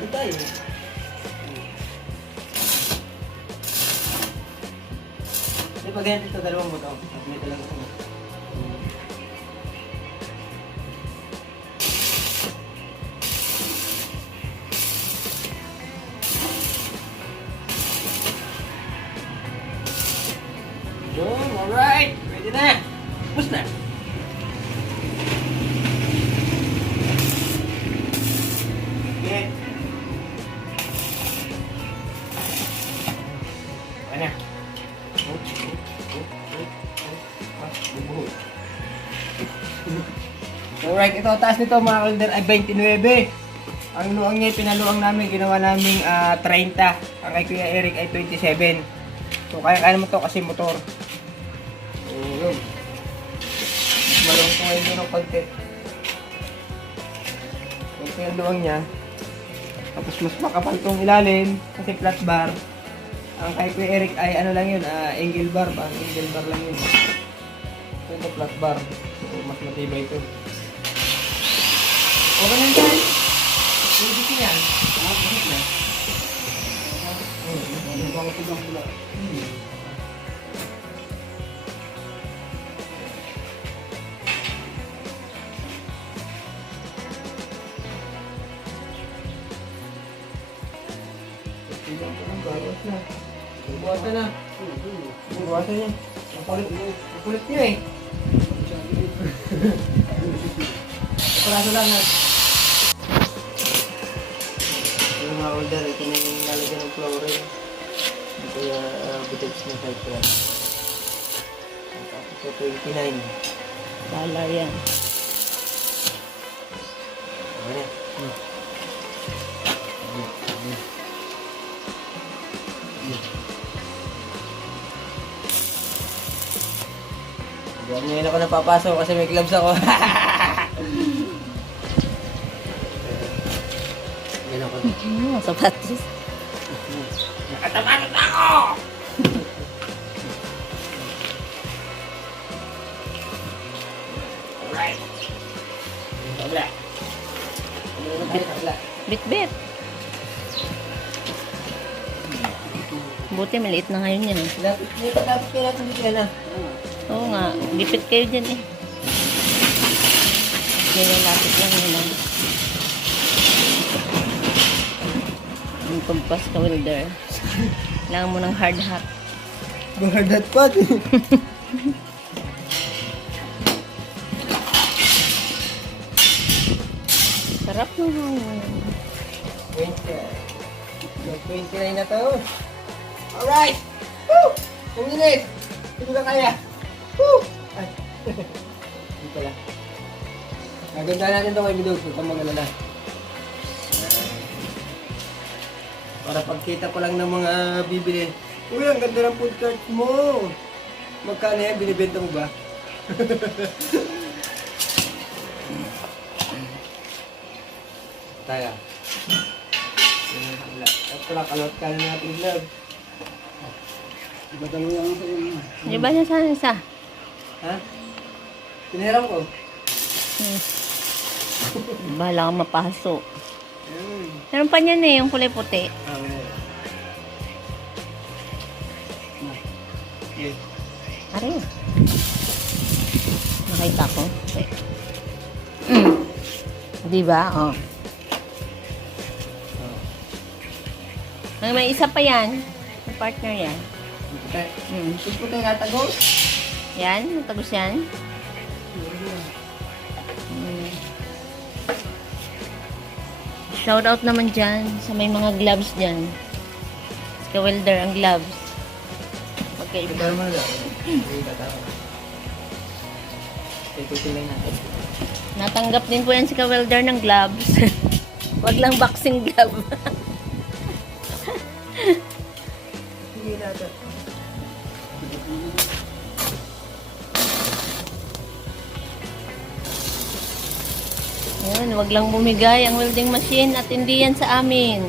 natin tayo. Hindi pa ganyan ito, dalawang buto. At may talang ito. Yun, alright! Ready na! Push na! Okay. Ano? Alright, ito taas nito mga kalder ay 29. Ang luang niya, pinaluang namin, ginawa namin 30. Ang kay Kuya Eric ay 27. So kaya naman to kasi motor. So yun. Mas maluwang ko ngayon ng konti. So ito yung luwang niya. Tapos mas makapal tong ilalim kasi flat bar. Ang kay Kuya Eric ay ano lang yun, angle bar ba? Angle bar lang yun. So ito flat bar. So mas matibay ito. Okay lang dyan. Pwede yan. Pwede na. Ano ba ito bang pula? Bawas na. Buwasan na. Buwasan niya. Makulit niya eh. Kaparaso lang na. Yung mga order, ito na yung lalagyan ng flooring. Ito yung butex na side plan. Tapos ito 29. Bala yan. Ano yan? Ngayon ako napapasok kasi may gloves ako. Ngayon ako. Sapatos. Nakatamanot ako! Alright. Kabla. Kabla. Bit-bit. Buti maliit na ngayon yan. Dapat kaya natin dito yan ah. Oo nga, lipit kayo dyan eh. Ganyan lapit lang yun lang. Ang kumpas ka welder. Kailangan mo ng hard hat. Hard hat pa. Sarap naman. 29 na to. Alright! Woo! Kuminit! Hindi ka kaya. Woo! Ay. Hindi pala. Naganda natin ito kay Bidog. Huwag kang mag-alala. Para pagkita ko lang ng mga bibili. Uy, ang ganda ng food cart mo. Magkano yan? Binibenta mo ba? Tayo. At pala, kalot ka na natin vlog. Di ba na sana isa? Ha? Pinahiram ko. Bahala kang mapaso. Ayun. Meron pa niyan eh, yung kulay puti. Okay. Ari. Nakita ko. Okay. Di ba? Oh. May isa pa yan. May partner yan. Ito po tayo natagos. Yan, matagos yan. Shout out naman dyan sa may mga gloves dyan. Sa welder ang gloves. Magkaiba. Ito mo na lang. Ito sila natin. Natanggap din po yan si ka-welder ng gloves. Wag lang boxing glove. Sige natin. Yan, wag lang bumigay ang welding machine at hindi yan sa amin.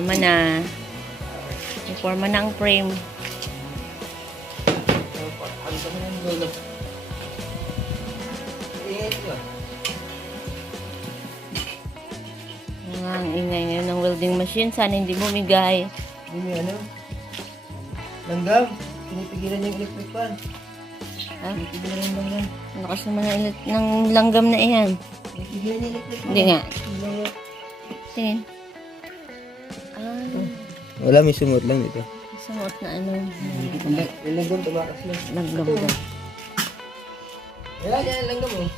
forma na. May forma na ang frame. Ano kami ng dulo? Ito. Ang ingay ngayon ng welding machine. Sana hindi bumigay. Hindi may ano? Langgam. Pinipigilan yung electric fan. Ha? Pinipigilan yung langgam. Ang lakas naman ng langgam na iyan. Pinipigilan yung electric fan. Hindi nga. Langgam. Tingin. Ah, Wala, may sumot lang dito. sumuot na ano. Yung langgam, tumakas lang. Langgam daw. Wala, yan langgam oh.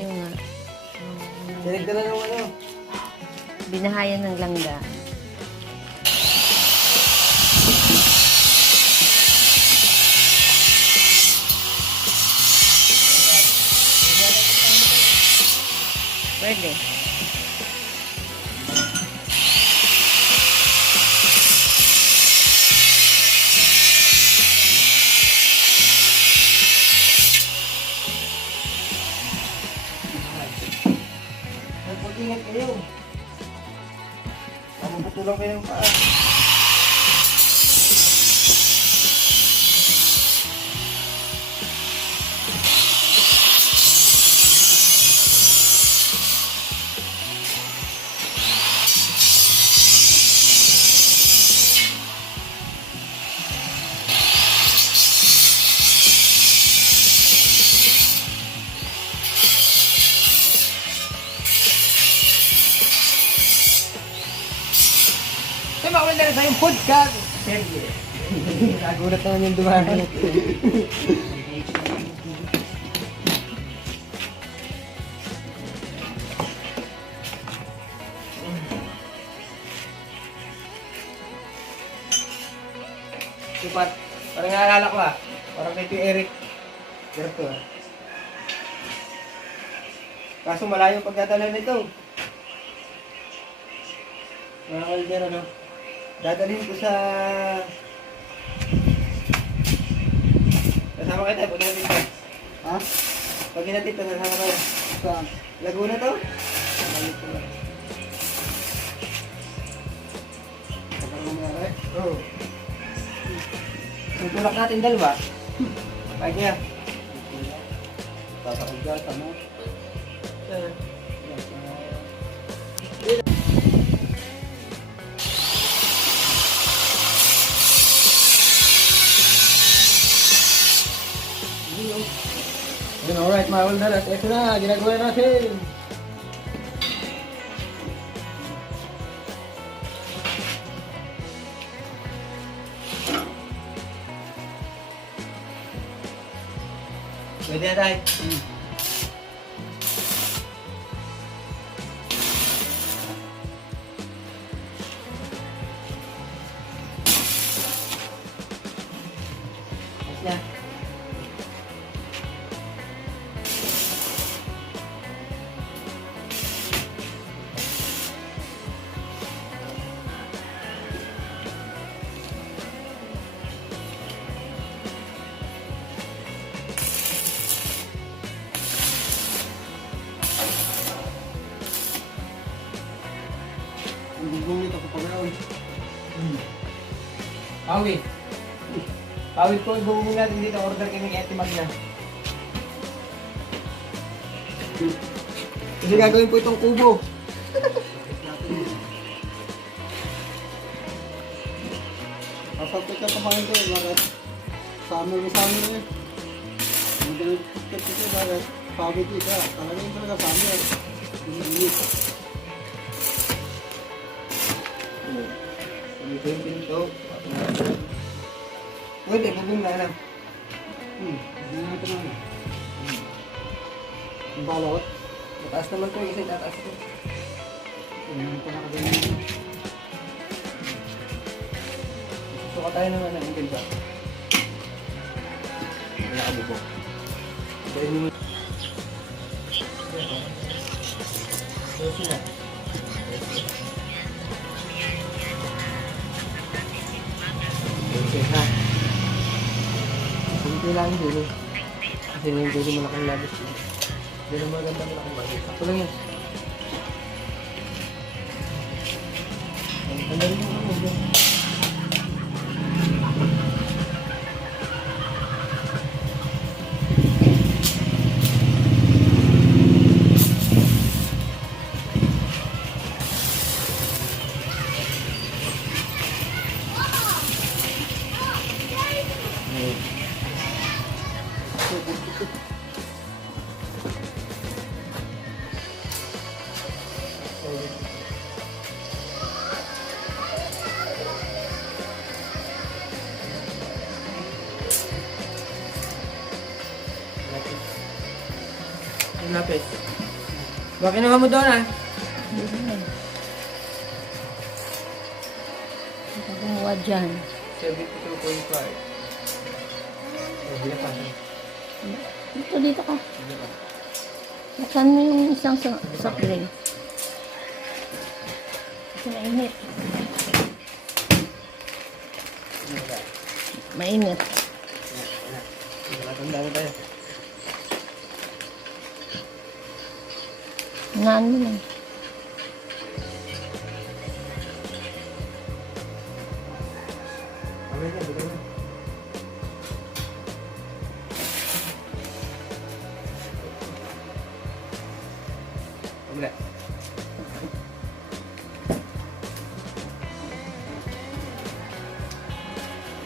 Yung nga. Sinagdala ng ano. Binahayan ng langga. Pwede. Nagpag-ingat kayo. Mamuputulong kayo ng paa. So, makamalda na sa yung podcast. Serye. Nagulat naman yung dumaan. Supat. Parang naalala ko ah. Parang kay Tio Eric. Ganito ah. Kaso malayo pagdadala nito. Mga kalder ano. Dadalhin ko sa... Kasama kita, pag natin ito. Ha? Pag natin ito, kasama tayo. Saan? Laguna to? Laguna. Oo. Tutulak natin dalawa. Kaya niya. Tatakagyan, tama. Yun, alright mga kaldaras. Ito na, ginagawa natin. Pwede na tayo. Ayos na. Ang gugong nito kapag gawin. Pawid. Pawid po, gugong natin dito. Order kami kay Ate Magna. Kasi gagawin po itong kubo. Kasapit ka kumain ko eh, bakit? Summer eh. Magaling ito, bakit? Pagod ka, talagang talaga summer. Init. Dito yung pinto. Pwede, gugong na lang. Hindi na ito naman. Ang balot. Mataas naman ko yung isa tataas ko. Hindi pa nakaganyan. Suka tayo naman ng angle ba? Wala ka buko. Dahil mo... So, sila. Okay, ha? Kunti lang yung dulo. Kasi yung dulo malaking labis. Hindi na maganda malaking labis. Ako lang yan. Tanggalin mo ano dyan. Lapis. Bakit naman mo doon ah? Ito gumawa dyan. 72.5. Hindi na pa. Dito ka. Buksan mo yung isang sa tray. Kasi mainit. Mainit. Matanda na tayo. Naan mo lang. Okay na, bigay na. Wala.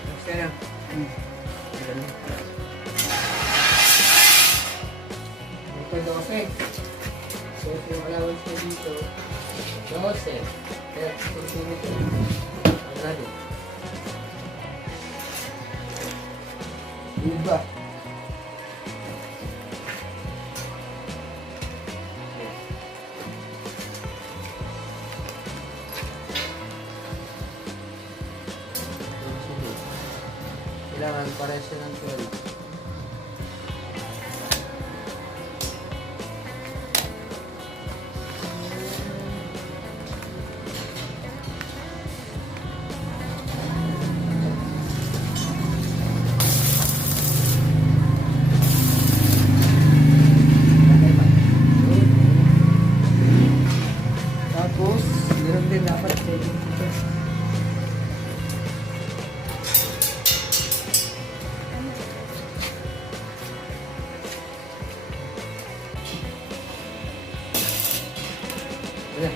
Basta na. Ito kasi. So, yung allowance ko dito, 12. Kaya, kung ito, ano natin? Iba. Kailangan pares siya ng 12. Tapos, meron din dapat saving dito. Ayan.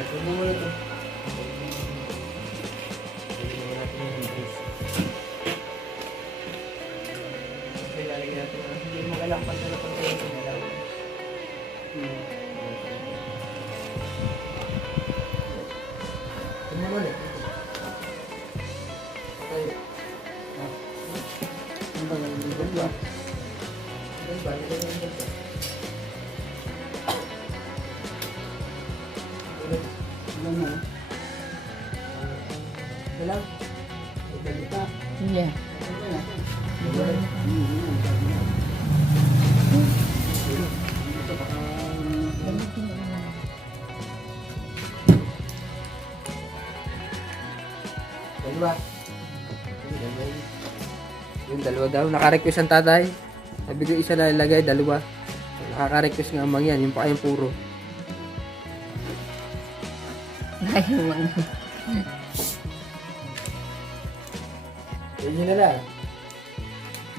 Ito mo muna ito. Okay, lalagyan natin. Hindi mo kailangan pantala-pantala ito na lang. Ito mo ulit. Okay. Ang tagal ng ligon ba? Ito ba? Ito ba? Ulit. Alam mo? Ito lang. Ito dito. Hindi. Okay na. Ulit. Dito baka... Dalawa. Yung dalawa daw. Naka-request ang tatay. Sabi ko isa na ilagay, dalawa. Nakaka-request nga amang yan. Yung pa yung puro. Ayaw mo na. Yun na lang.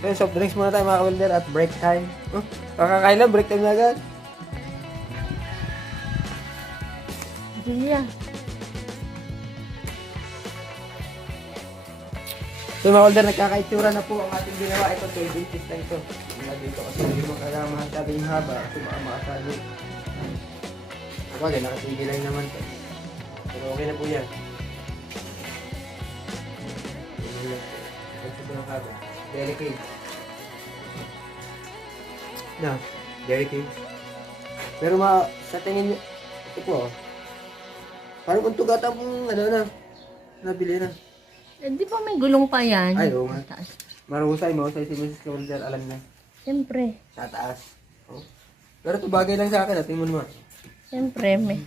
Okay, soft drinks muna tayo mga ka-welder at break time. Oh, kakakain lang, break time na agad. Hindi yan. So mga welder, nagkakaitsura na po ang ating ginawa. Ito, 12 inches na ito. Mula dito kasi hindi mo kailangan mahantado yung haba kasi baka makasalo. Wala, nakatigil lang naman ito. Pero okay na po yan. Ito po ng haba. Delicate. Na, delicate. Pero sa tingin nyo, ito po, parang kung tugata pong nabili na. Di ba may gulong pa yan? Ay, oo nga. Taas. Mahusay si Mrs. Cavalier, alam niya. Siyempre. Sa taas. Oh. Pero ito bagay lang sa akin, tingin mo naman. Siyempre, may.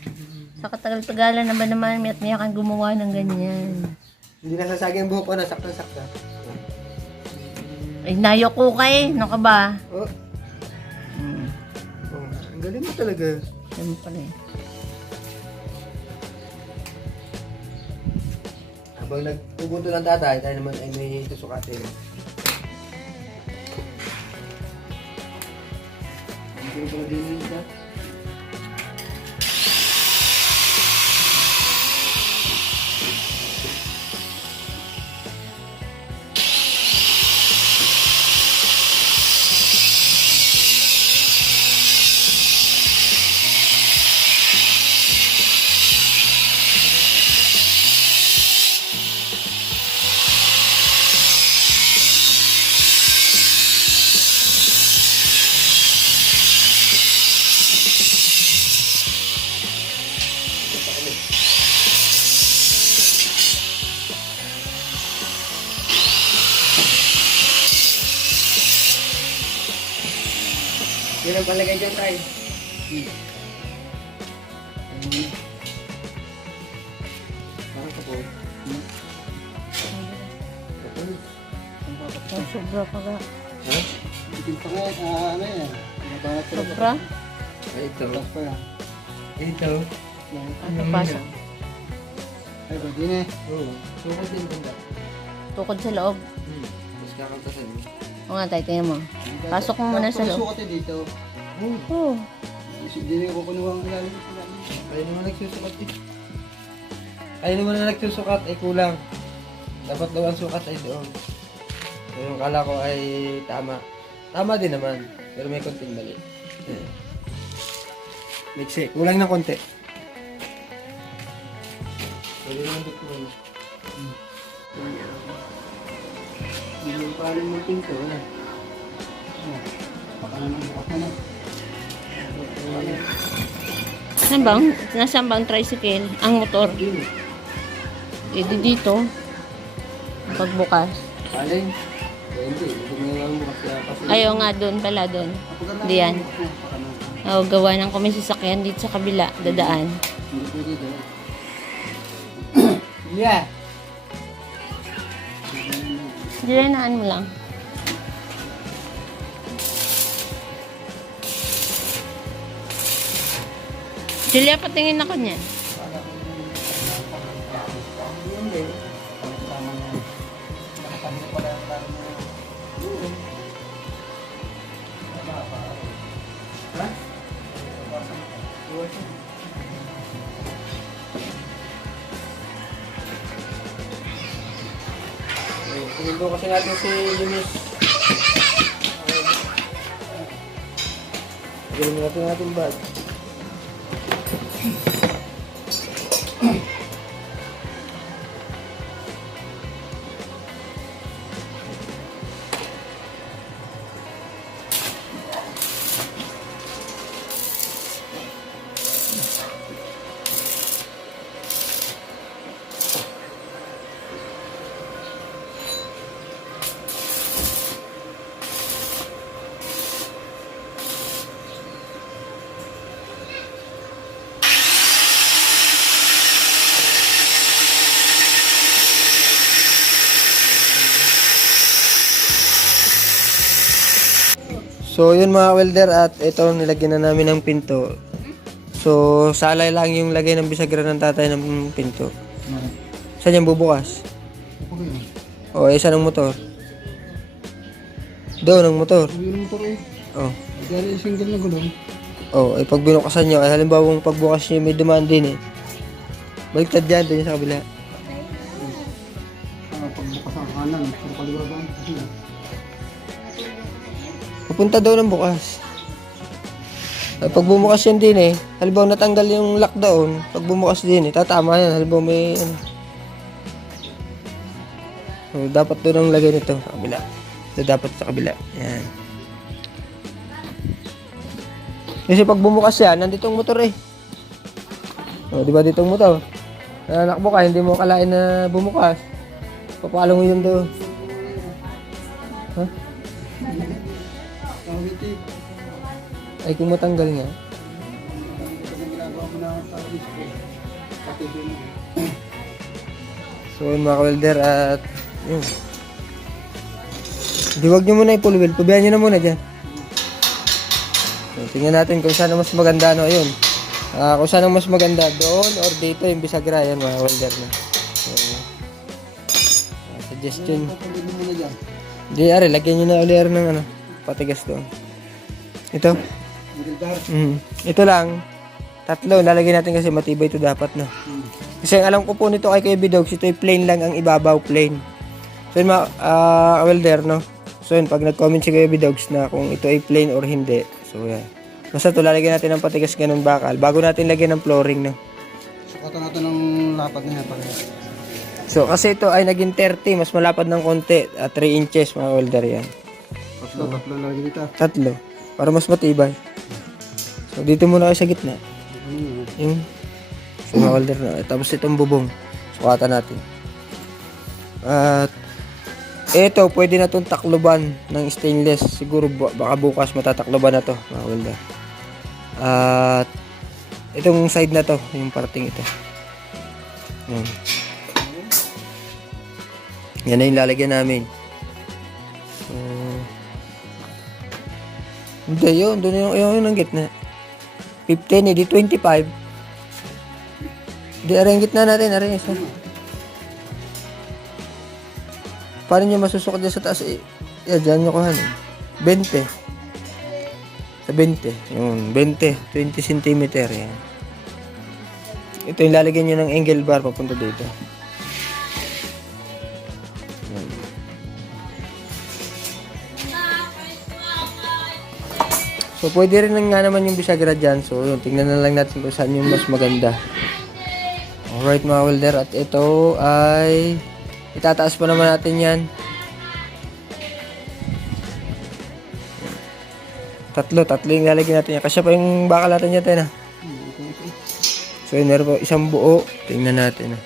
Sa katagal-tagalan naman may at may kang gumawa ng ganyan. Hindi nasasagi ang buhok ko na, sakta-sakta. Ay, nayo ko kay. Ano ka ba? Oh. Oh, ang galing mo talaga. Siyempre. Habang nagpupunto ng tatay, tayo naman ay may tusukatin. Hindi ko na din yun siya. Yun ang palagay dyan tayo. Parang ka po. Oh, sobra pa ga. Ha? Bikin pa nga, ano yan. Nabanat ko. Sobra? Ay, ito. Tapos pa yan. Ito. Ano pasok? Ay, ba din eh. Oo. Sukat din banda. Tukod sa loob. Tapos kakaltasan mo. O nga, tayo, tingnan mo. Pasok mo muna sa loob. Sukat eh dito. Oh. Hindi rin ko kunuha ang ilalim. Kayo naman nagsusukat eh. Kayo naman na nagsusukat ay kulang. Dapat daw ang sukat ay doon. So, yung kala ko ay tama. Tama din naman. Pero may konting mali. Mixi. Kulang ng konti. Pwede naman dito mo. Hindi yung paling mo pinto. Wala. Baka naman bukas na. Saan bang? Nasaan bang tricycle? Ang motor. E di dito. Pagbukas. Paling? Hindi. Hindi mo naman bukas siya. Kasi Ayaw nga doon pala doon. Diyan. O, gawa ng kami sasakyan dito sa kabila. Dadaan. Hindi pwede doon. yeah. Diyanaan mo lang. Julia, patingin ako niyan. Hindi. Ha? Sinundo kasi natin si Eunice. Galing natin bag. So yun mga welder, at ito nilagyan na namin ng pinto. So salay lang yung lagay ng bisagra ng tatay ng pinto. Saan yung bubukas? O isa ng motor. Doon ang motor. Yung motor eh. Oh. Dahil single na gulong. Oh, ay pag binukasan nyo, ay halimbawa kung pagbukas nyo may dumaan din eh. Baliktad dyan, doon sa kabila. Pagbukas ang kanan. Sa kaliwa ba? Pupunta daw ng bukas. Ay, pag bumukas yan din eh, halimbawa natanggal yung lock doon, pag bumukas din eh, tatama yan, halimbawa may ano. So, dapat doon ang lagay nito sa kabila. So, dapat sa kabila. Yan. Kasi pag bumukas yan, nandito ang motor eh. O, di ba dito ang motor? Nanakbo ka, hindi mo kalain na bumukas. Papalo mo yun doon. Ha? Ay, kung matanggal nga. So yun mga welder at yun. Di wag nyo muna i-full wheel. Pabayaan nyo na muna dyan. So, tingnan natin kung saan ang mas maganda. No? Ayun. Kung saan ang mas maganda. Doon or dito yung bisagra. Yan mga welder na. So, suggestion. Papagod mo muna dyan. Di are, lagyan nyo na ulit ng ano, patigas doon. Ito. Middle bar. Ito lang. Tatlo. Lalagyan natin kasi matibay ito dapat na. Kasi ang alam ko po nito kay Kuya Bidogs, ito ay plain lang ang ibabaw. Plain. So yun mga welder, no? So yun, pag nag-comment si Kuya Bidogs na kung ito ay plain or hindi. So yan. Basta ito, lalagyan natin ng patigas ganun bakal. Bago natin lagyan ng flooring, no? Sukatan natin ng lapad na yan. So kasi ito ay naging 30. Mas malapad ng konti. 3 inches mga welder yan. Tatlo lagi dito. Tatlo. Para mas matibay. So dito muna kayo sa gitna. Yung so, mga welder na. Tapos itong bubong. Sukatan natin. At ito, pwede na itong takloban ng stainless. Siguro baka bukas matatakloban na to mga welder. At itong side na to, yung parting ito. Yan. Yan na yung lalagyan namin. So, hindi yun. Doon yung ang gitna. 15, edi 25. Di, aray yung gitna natin. Aray isa. Paano nyo masusukot dyan sa taas? Dyan nyo kuhan. 20. Sa 20. Yun, 20. 20 cm. Yan. Ito yung lalagyan nyo ng angle bar papunta dito. Yan. So, pwede rin nga naman yung bisagra dyan. So, yun, tingnan na lang natin kung saan yung mas maganda. Alright mga welder. At ito ay itataas pa naman natin yan. Tatlo yung lalagyan natin yan. Kasi pa yung bakal natin yan tayo na. So yun, meron pa isang buo. Tingnan natin.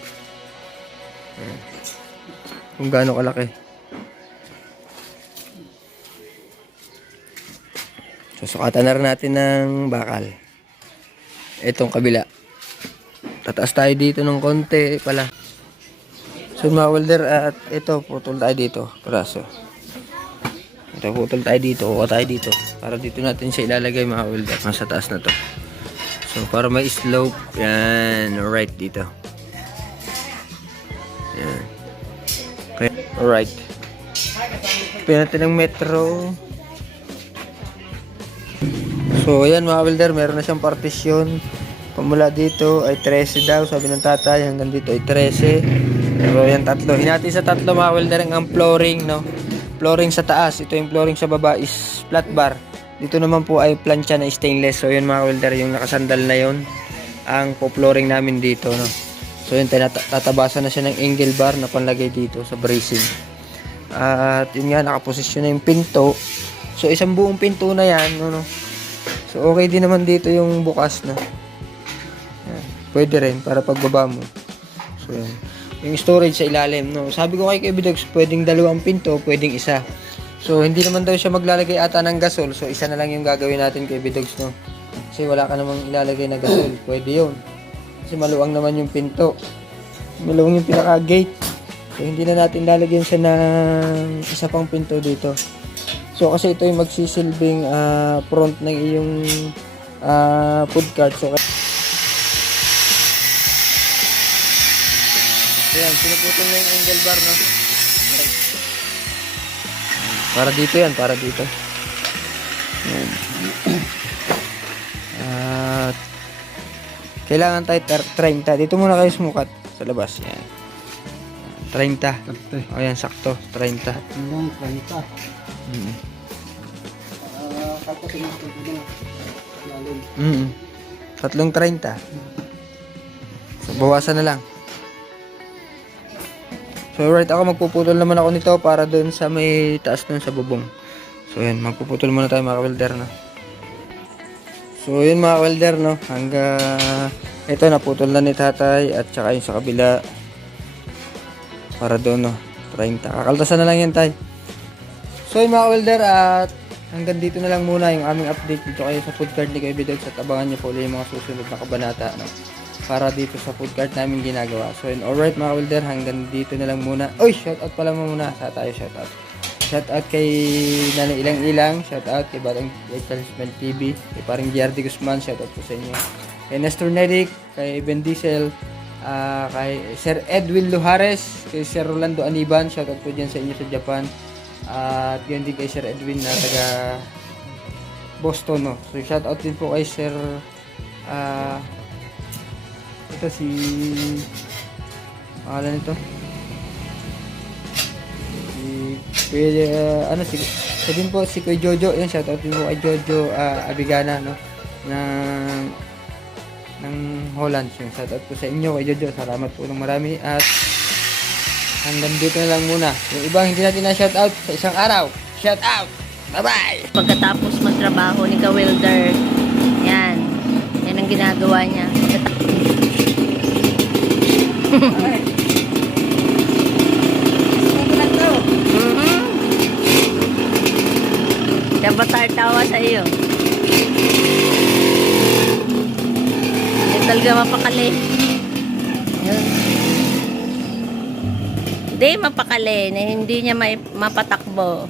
Kung gaano kalaki. So sukatan na rin natin ng bakal. Itong kabila. Tataas tayo dito ng konti pala. So mga welder, at ito, putol tayo dito, praso. Ito, putol tayo dito, kuha tayo dito. Para dito natin siya ilalagay mga welder, nasa taas na to. So para may slope, yan, alright dito. Yan. Okay, alright. Pilihan natin ng metro. So ayan mga welder, meron na siyang partition. Pamula dito ay 13 daw, sabi ng tatay, hanggang dito ay 13. Pero yan tatlo. Hinati sa tatlo mga welder ang flooring, no? Flooring sa taas. Ito yung flooring sa baba is flat bar. Dito naman po ay plancha na stainless. So yun mga welder, yung nakasandal na yun ang po-flooring namin dito, no? So yun, tatabasan na siya ng angle bar na panlagay dito sa bracing. At yun nga, nakaposisyon na yung pinto. So isang buong pinto na yan, no? So okay din naman dito yung bukas, no? Yan. Pwede rin para pagbaba mo. So yan. Yung storage sa ilalim, no? Sabi ko kay Bidogs, pwedeng 2 pinto, pwedeng isa. So, hindi naman daw siya maglalagay ata ng gasol. So, isa na lang yung gagawin natin kay Bidogs, no? Kasi wala ka namang ilalagay na gasol. Pwede yun. Kasi maluwang naman yung pinto. Maluwang yung pinaka-gate. So, hindi na natin lalagyan siya ng isa pang pinto dito. So, kasi ito yung magsisilbing front ng iyong food cart. So, ayan, pinuputol na yung angle bar, no? Right. Para dito yan, para dito. Ayan. At kailangan tayo 30. Dito muna kayo sumukat sa labas. Ayan. 30. O yan, sakto. 30. Hanggang 30. Kalpasin mo ito na. Lalim. Tatlong 30. So, bawasan na lang. So right, ako magpuputol naman ako nito para doon sa may taas doon sa bubong. So yan, magpuputol muna tayo mga welder, no. So yun mga welder, no. Hanggang ito naputol na ni tatay at saka yung sa kabila. Para doon, no. 30. Kakaltasan na lang yan tay. So yun mga welder, at hanggang dito na lang muna yung aming update dito kayo sa food cart ni Kuya Bidogs, at abangan nyo po ulit yung mga susunod na kabanata, no. para dito sa food cart namin ginagawa. So, alright mga welder, hanggang dito na lang muna. Oy, shoutout pala muna. Sa tayo shoutout. Shoutout kay Nanay Ilang Ilang. Shoutout kay Batang Talisman TV. Kay parang GRD Guzman. Shoutout po sa inyo. Kay Nestor Nedic. Kay Ben Diesel. Kay Sir Edwin Luhares. Kay Sir Rolando Aniban. Shoutout po dyan sa inyo sa Japan. At yun din kay Sir Edwin na taga Boston. No? So shoutout din po kay Sir ito si pangalan nito din po si Kuya Jojo. Yan, shoutout din po kay Jojo Abigana, no, ng Holland. Yung shoutout po sa inyo kay Jojo, salamat po ng marami at hanggang dito na lang muna. Yung ibang hindi natin na shoutout sa isang araw, shoutout, bye bye. Pagkatapos magtrabaho ni Ka-Welder, yan ang ginagawa niya. Dapat tawa sa iyo. Hindi talaga mapakali. Hindi mapakali. Hindi niya mapatakbo.